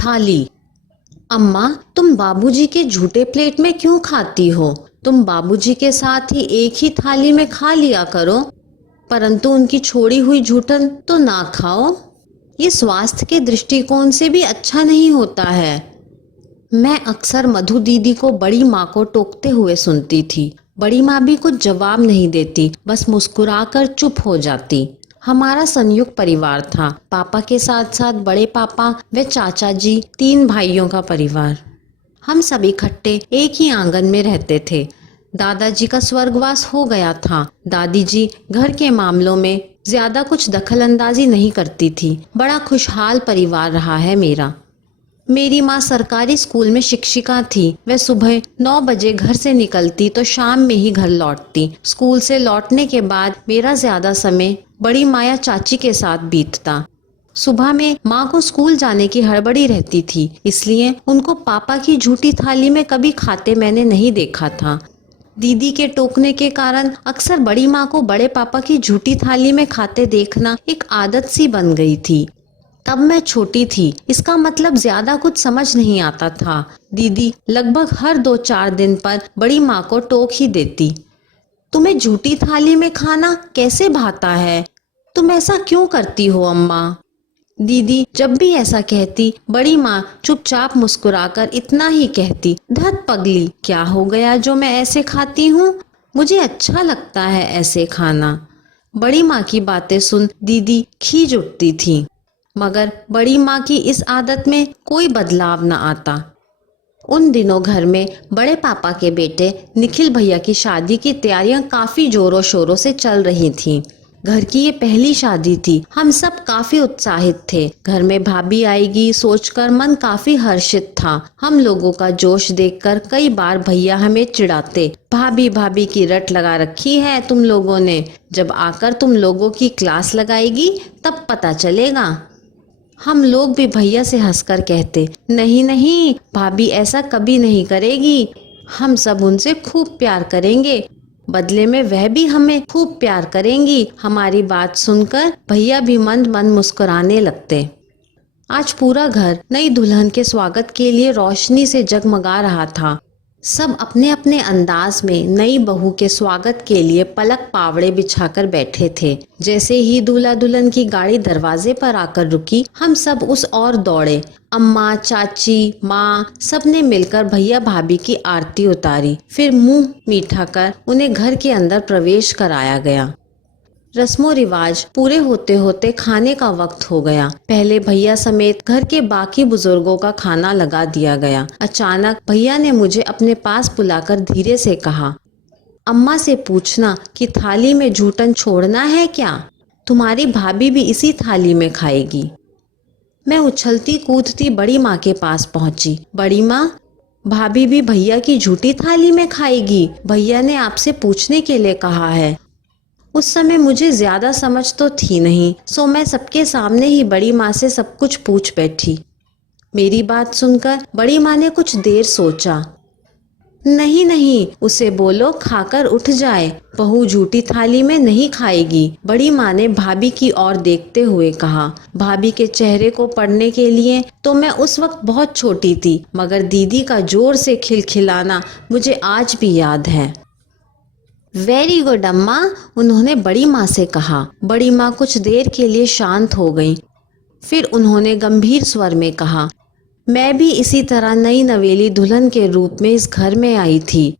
थाली। अम्मा, तुम बाबूजी के झूठे प्लेट में क्यों खाती हो? तुम बाबूजी के साथ ही एक ही थाली में खा लिया करो, परंतु उनकी छोड़ी हुई झूठन तो ना खाओ। ये स्वास्थ्य के दृष्टिकोण से भी अच्छा नहीं होता है। मैं अक्सर मधु दीदी को बड़ी माँ को टोकते हुए सुनती थी। बड़ी माँ भी कुछ जवाब नहीं देती, बस मुस्कुराकर चुप हो जाती। हमारा संयुक्त परिवार था, पापा के साथ साथ बड़े पापा व चाचा जी, 3 भाइयों का परिवार। हम सब इकट्ठे एक ही आंगन में रहते थे। दादाजी का स्वर्गवास हो गया था। दादी जी घर के मामलों में ज्यादा कुछ दखलंदाजी नहीं करती थी। बड़ा खुशहाल परिवार रहा है मेरा। मेरी माँ सरकारी स्कूल में शिक्षिका थी। वह सुबह 9 बजे घर से निकलती तो शाम में ही घर लौटती। स्कूल से लौटने के बाद मेरा ज्यादा समय बड़ी माया चाची के साथ बीतता। सुबह में माँ को स्कूल जाने की हड़बड़ी रहती थी, इसलिए उनको पापा की झूठी थाली में कभी खाते मैंने नहीं देखा था। दीदी के टोकने के कारण अक्सर बड़ी माँ को बड़े पापा की झूठी थाली में खाते देखना एक आदत सी बन गई थी। तब मैं छोटी थी, इसका मतलब ज्यादा कुछ समझ नहीं आता था। दीदी लगभग हर 2-4 दिन पर बड़ी माँ को टोक ही देती। तुम्हें झूठी थाली में खाना कैसे भाता है? तुम ऐसा क्यों करती हो अम्मा? दीदी जब भी ऐसा कहती, बड़ी माँ चुपचाप मुस्कुराकर इतना ही कहती, धत पगली, क्या हो गया जो मैं ऐसे खाती हूँ? मुझे अच्छा लगता है ऐसे खाना। बड़ी माँ की बातें सुन दीदी खींच उठती थी, मगर बड़ी माँ की इस आदत में कोई बदलाव न आता। उन दिनों घर में बड़े पापा के बेटे निखिल भैया की शादी की तैयारियां काफी जोरों शोरों से चल रही थीं। घर की ये पहली शादी थी। हम सब काफी उत्साहित थे। घर में भाभी आएगी सोचकर मन काफी हर्षित था। हम लोगों का जोश देखकर कई बार भैया हमें चिढ़ाते, भाभी भाभी की रट लगा रखी है तुम लोगों ने, जब आकर तुम लोगों की क्लास लगाएगी तब पता चलेगा। हम लोग भी भैया से हंसकर कहते, नहीं नहीं, भाभी ऐसा कभी नहीं करेगी। हम सब उनसे खूब प्यार करेंगे, बदले में वह भी हमें खूब प्यार करेंगी। हमारी बात सुनकर भैया भी मंद मंद मुस्कुराने लगते। आज पूरा घर नई दुल्हन के स्वागत के लिए रोशनी से जगमगा रहा था। सब अपने अपने अंदाज में नई बहू के स्वागत के लिए पलक पावड़े बिछाकर बैठे थे। जैसे ही दूल्हा दुल्हन की गाड़ी दरवाजे पर आकर रुकी, हम सब उस ओर दौड़े। अम्मा, चाची, माँ सबने मिलकर भैया भाभी की आरती उतारी। फिर मुंह मीठा कर उन्हें घर के अंदर प्रवेश कराया गया। रस्मों रिवाज पूरे होते होते खाने का वक्त हो गया। पहले भैया समेत घर के बाकी बुजुर्गों का खाना लगा दिया गया। अचानक भैया ने मुझे अपने पास बुलाकर धीरे से कहा, अम्मा से पूछना कि थाली में जूठन छोड़ना है क्या? तुम्हारी भाभी भी इसी थाली में खाएगी। मैं उछलती कूदती बड़ी माँ के पास पहुंची। बड़ी माँ, भाभी भी भैया की झूठी थाली में खाएगी? भैया ने आपसे पूछने के लिए कहा है। उस समय मुझे ज्यादा समझ तो थी नहीं, सो मैं सबके सामने ही बड़ी माँ से सब कुछ पूछ बैठी। मेरी बात सुनकर बड़ी माँ ने कुछ देर सोचा। नहीं नहीं, उसे बोलो खाकर उठ जाए, बहू झूठी थाली में नहीं खाएगी। बड़ी माँ ने भाभी की ओर देखते हुए कहा। भाभी के चेहरे को पढ़ने के लिए तो मैं उस वक्त बहुत छोटी थी, मगर दीदी का जोर से खिलखिलाना मुझे आज भी याद है। वेरी गुड अम्मा, उन्होंने बड़ी माँ से कहा। बड़ी माँ कुछ देर के लिए शांत हो गईं। फिर उन्होंने गंभीर स्वर में कहा, मैं भी इसी तरह नई नवेली दुल्हन के रूप में इस घर में आई थी।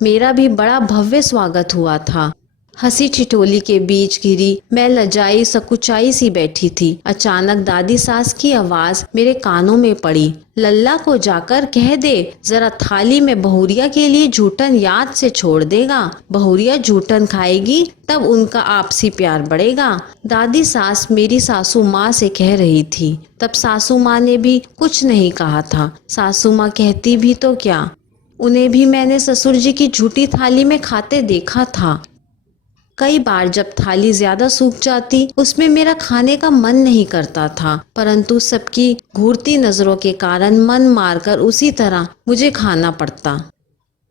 मेरा भी बड़ा भव्य स्वागत हुआ था। हंसी ठिठोली के बीच घिरी मैं लजाई सकुचाई सी बैठी थी। अचानक दादी सास की आवाज मेरे कानों में पड़ी, लल्ला को जाकर कह दे जरा थाली में बहुरिया के लिए जूठन याद से छोड़ देगा। बहुरिया जूठन खाएगी तब उनका आपसी प्यार बढ़ेगा। दादी सास मेरी सासू माँ से कह रही थी। तब सासू माँ ने भी कुछ नहीं कहा था। सासू माँ कहती भी तो क्या, उन्हें भी मैंने ससुर जी की झूठी थाली में खाते देखा था। कई बार जब थाली ज्यादा सूख जाती, उसमें मेरा खाने का मन नहीं करता था, परंतु सबकी घूरती नजरों के कारण मन मारकर उसी तरह मुझे खाना पड़ता।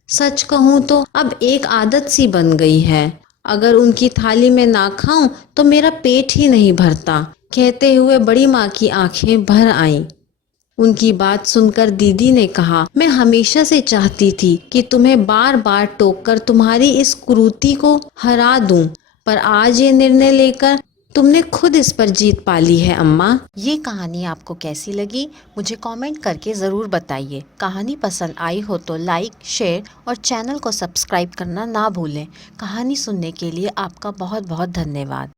सच कहूँ तो अब एक आदत सी बन गई है, अगर उनकी थाली में ना खाऊं तो मेरा पेट ही नहीं भरता। कहते हुए बड़ी माँ की आंखें भर आईं। उनकी बात सुनकर दीदी ने कहा, मैं हमेशा से चाहती थी कि तुम्हें बार बार टोककर तुम्हारी इस कुरीति को हरा दूं, पर आज ये निर्णय लेकर तुमने खुद इस पर जीत पा ली है अम्मा। ये कहानी आपको कैसी लगी मुझे कमेंट करके ज़रूर बताइए। कहानी पसंद आई हो तो लाइक, शेयर और चैनल को सब्सक्राइब करना ना भूलें। कहानी सुनने के लिए आपका बहुत बहुत धन्यवाद।